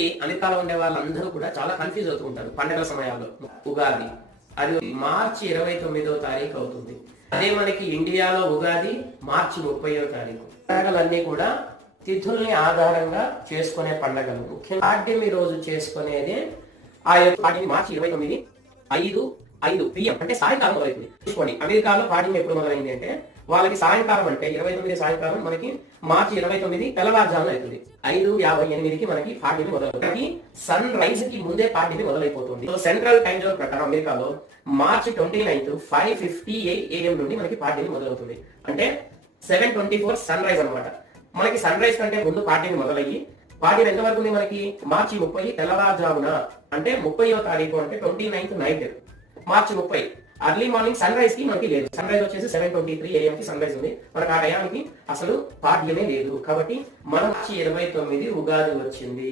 ఈ అమెరికాలో ఉండే వాళ్ళందరూ కూడా చాలా కన్ఫ్యూజ్ అవుతూ ఉంటారు పండుగల సమయాల్లో. ఉగాది అది మార్చి 29వ తారీఖు అవుతుంది. అదే మనకి ఇండియాలో ఉగాది మార్చి 30వ తారీఖు. పండుగలన్నీ కూడా తిథుల్ని ఆధారంగా చేసుకునే పండుగలు. ముఖ్యంగా పాడ్యమి రోజు చేసుకునేది ఆ యొక్క పాడ్యమి మార్చి 29 5 PM అంటే సాయంకాలం మొదలైంది. చూసుకోండి, అమెరికాలో పాడ్యం ఎప్పుడు మొదలైంది అంటే వాళ్ళకి సాయంకాలం అంటే 29 సాయంకాలం, మనకి మార్చి 29 తెల్లవారుజామున అవుతుంది. 5:58కి మనకి పాడ్యమి మొదలవుతుంది. సన్ రైజ్ కి ముందే పాడ్యమి మొదలైపోతుంది. సెంట్రల్ టైం జోన్ ప్రకారం అమెరికాలో మార్చి 29 5:58 AM నుండి మనకి పాడ్యమి మొదలవుతుంది. అంటే 7:24 సన్ రైజ్ అనమాట. మనకి సన్ రైజ్ కంటే ముందు పాడ్యమి మొదలయ్యి పాడ్యం ఎంత వరకు ఉంది మనకి మార్చి 30 తెల్లవారుజామున, అంటే 30వ తారీఖు అంటే 29th నైట్, మార్చి 30 అర్లీ మార్నింగ్ సన్ రైజ్ కి మనకి లేదు. సన్ రైజ్ వచ్చేసి 7:23 AM కి సన్ రైజ్ ఉంది. మనకు ఆ టయానికి అసలు పాడ్యమే లేదు. కాబట్టి మార్చి 29 ఉగాది వచ్చింది.